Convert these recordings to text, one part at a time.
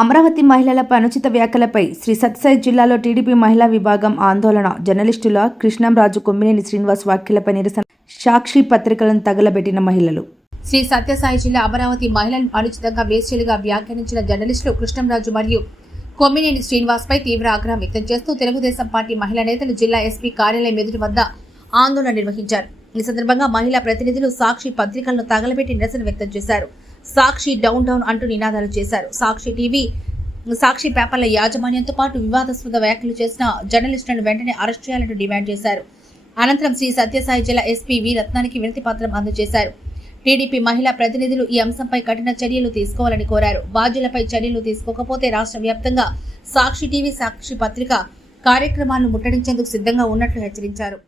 అమరావతి మహిళలపై అనుచిత వ్యాఖ్యలపై శ్రీ సత్యసాయి జిల్లాలో టీడీపీ మహిళా విభాగం ఆందోళన. జర్నలిస్టుల కృష్ణంరాజు, కొమ్మినేని శ్రీనివాస్ వ్యాఖ్యలపై నిరసన. సాక్షి పత్రికలను తగలబెట్టిన మహిళలు. శ్రీ సత్యసాయి జిల్లా అమరావతి మహిళలను అనుచితంగా వేశ్యలుగా వ్యాఖ్యానించిన జర్నలిస్టులు కృష్ణంరాజు మరియు కొమ్మినేని శ్రీనివాస్ పై తీవ్ర ఆగ్రహం వ్యక్తం చేస్తూ తెలుగుదేశం పార్టీ మహిళా నేతలు జిల్లా ఎస్పీ కార్యాలయం ఎదుటి వద్ద ఆందోళన నిర్వహించారు. ఈ సందర్భంగా మహిళా ప్రతినిధులు సాక్షి పత్రికలను తగలబెట్టి నిరసన వ్యక్తం చేశారు. సాక్షి డౌన్ డౌన్ అంటూ నినాదాలు చేశారు. సాక్షి టీవీ, సాక్షి పేపర్ల యాజమాన్యంతో పాటు వివాదాస్పద వ్యాఖ్యలు చేసిన జర్నలిస్టులను వెంటనే అరెస్ట్ చేయాలంటూ డిమాండ్ చేశారు. అనంతరం శ్రీ సత్యసాయి జిల్లా ఎస్పీ వి రత్నానికి వినతి పత్రం అందజేశారు. టీడీపీ మహిళా ప్రతినిధులు ఈ అంశంపై కఠిన చర్యలు తీసుకోవాలని కోరారు. బాధ్యులపై చర్యలు తీసుకోకపోతే రాష్ట్ర వ్యాప్తంగా సాక్షి టీవీ, సాక్షి పత్రిక కార్యక్రమాలను ముట్టడించేందుకు సిద్ధంగా ఉన్నట్లు హెచ్చరించారు.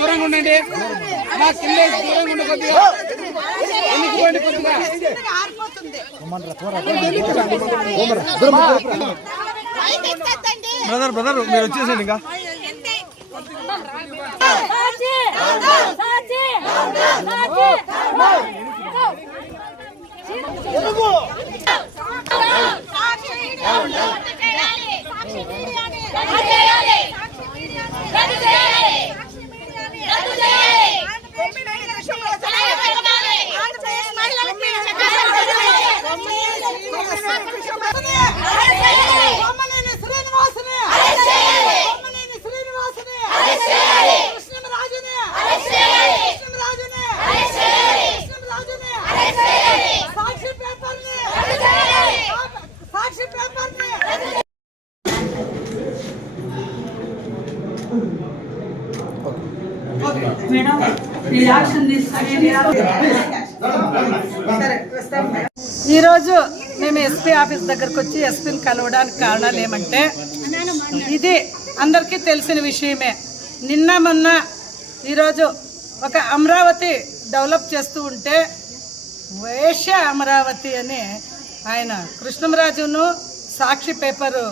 దూరంగా ఉండండి. బ్రదర్ మీరు వచ్చేసండి. ఇంకా ఈరోజు మేము ఎస్పీ ఆఫీస్ దగ్గరకు వచ్చి ఎస్పీని కలవడానికి కారణాలు ఏమంటే, ఇది అందరికీ తెలిసిన విషయమే. నిన్న మొన్న ఈరోజు ఒక అమరావతి డెవలప్ చేస్తూ ఉంటే వేశ్య అమరావతి అని ఆయన కృష్ణంరాజును, సాక్షి పేపరు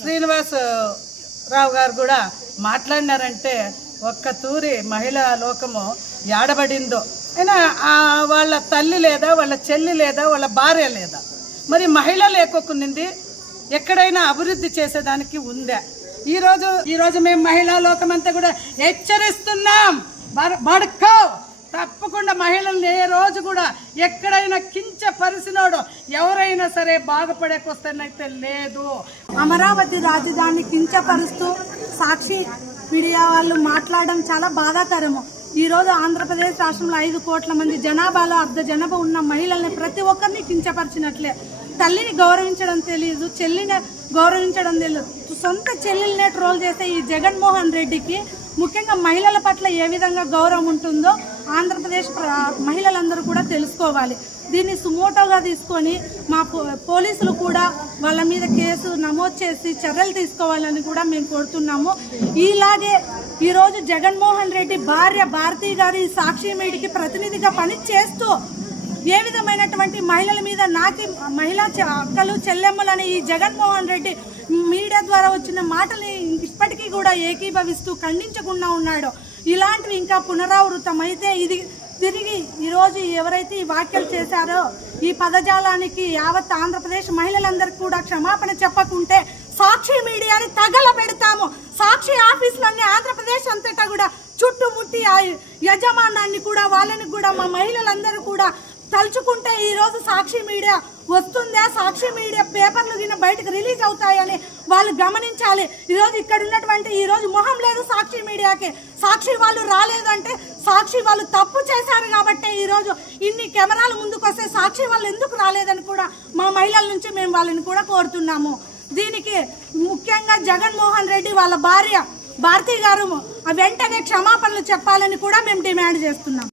శ్రీనివాస్ రావు గారు కూడా మాట్లాడినారంటే ఒక్క తూరి మహిళా లోకము యాడబడిందో. అయినా వాళ్ళ తల్లి లేదా, వాళ్ళ చెల్లి లేదా, వాళ్ళ భార్య లేదా, మరి మహిళ లేకోకునింది ఎక్కడైనా అభివృద్ధి చేసేదానికి ఉందా? ఈరోజు మేము మహిళా లోకమంతా కూడా హెచ్చరిస్తున్నాం. బడుకో తప్పకుండా మహిళల్ని ఏ రోజు కూడా ఎక్కడైనా కించపరిచినోడు ఎవరైనా సరే బాగుపడేకొస్తానైతే లేదు. అమరావతి రాజధాని కించపరుస్తూ సాక్షి మీడియా వాళ్ళు మాట్లాడడం చాలా బాధాకరము. ఈరోజు ఆంధ్రప్రదేశ్ రాష్ట్రంలో 5 కోట్ల మంది జనాభాలో అర్ధ జనాభా ఉన్న మహిళల్ని ప్రతి ఒక్కరిని కించపరిచినట్లే. తల్లిని గౌరవించడం తెలియదు, చెల్లిని గౌరవించడం తెలియదు. సొంత చెల్లెల్నే ట్రోల్ చేసే ఈ జగన్మోహన్ రెడ్డికి ముఖ్యంగా మహిళల పట్ల ఏ విధంగా గౌరవం ఉంటుందో ఆంధ్రప్రదేశ్ మహిళలందరూ కూడా తెలుసుకోవాలి. దీన్ని సుమోటోగా తీసుకొని మా పోలీసులు కూడా వాళ్ళ మీద కేసు నమోదు చేసి చర్యలు తీసుకోవాలని కూడా మేము కోరుతున్నాము. ఇలాగే ఈరోజు జగన్మోహన్ రెడ్డి భార్య భారతీ గారి సాక్షి మీడియాకి ప్రతినిధిగా పని చేస్తూ ఏ విధమైనటువంటి మహిళల మీద మహిళా అక్కలు చెల్లెమ్మలని ఈ జగన్మోహన్ రెడ్డి మీడియా ద్వారా వచ్చిన మాటల్ని ఇప్పటికీ కూడా ఏకీభవిస్తూ ఖండించకుండా ఉన్నాడు. ఇలాంటివి ఇంకా పునరావృతం అయితే ఇది తిరిగి ఈరోజు ఎవరైతే ఈ వ్యాఖ్యలు చేశారో ఈ పదజాలానికి యావత్ ఆంధ్రప్రదేశ్ మహిళలందరికీ కూడా క్షమాపణ చెప్పకుంటే సాక్షి మీడియాని తగలబెడతాము. సాక్షి ఆఫీసులన్నీ ఆంధ్రప్రదేశ్ అంతటా కూడా చుట్టుముట్టి ఆ యజమానాన్ని కూడా వాళ్ళని కూడా మా మహిళలందరూ కూడా తలుచుకుంటే ఈరోజు సాక్షి మీడియా వస్తుందా, సాక్షి మీడియా పేపర్లు గిన బయటకు రిలీజ్ అవుతాయని వాళ్ళు గమనించాలి. ఈరోజు ఇక్కడ ఉన్నటువంటి ఈరోజు మొహం లేదు సాక్షి మీడియాకి. సాక్షి వాళ్ళు రాలేదంటే సాక్షి వాళ్ళు తప్పు చేశారు కాబట్టి ఈరోజు ఇన్ని కెమెరాలు ముందుకు వస్తే సాక్షి వాళ్ళు ఎందుకు రాలేదని కూడా మా మహిళల నుంచి మేము వాళ్ళని కూడా కోరుతున్నాము. దీనికి ముఖ్యంగా జగన్మోహన్ రెడ్డి వాళ్ళ భార్య భారతి గారు వెంటనే క్షమాపణలు చెప్పాలని కూడా మేము డిమాండ్ చేస్తున్నాం.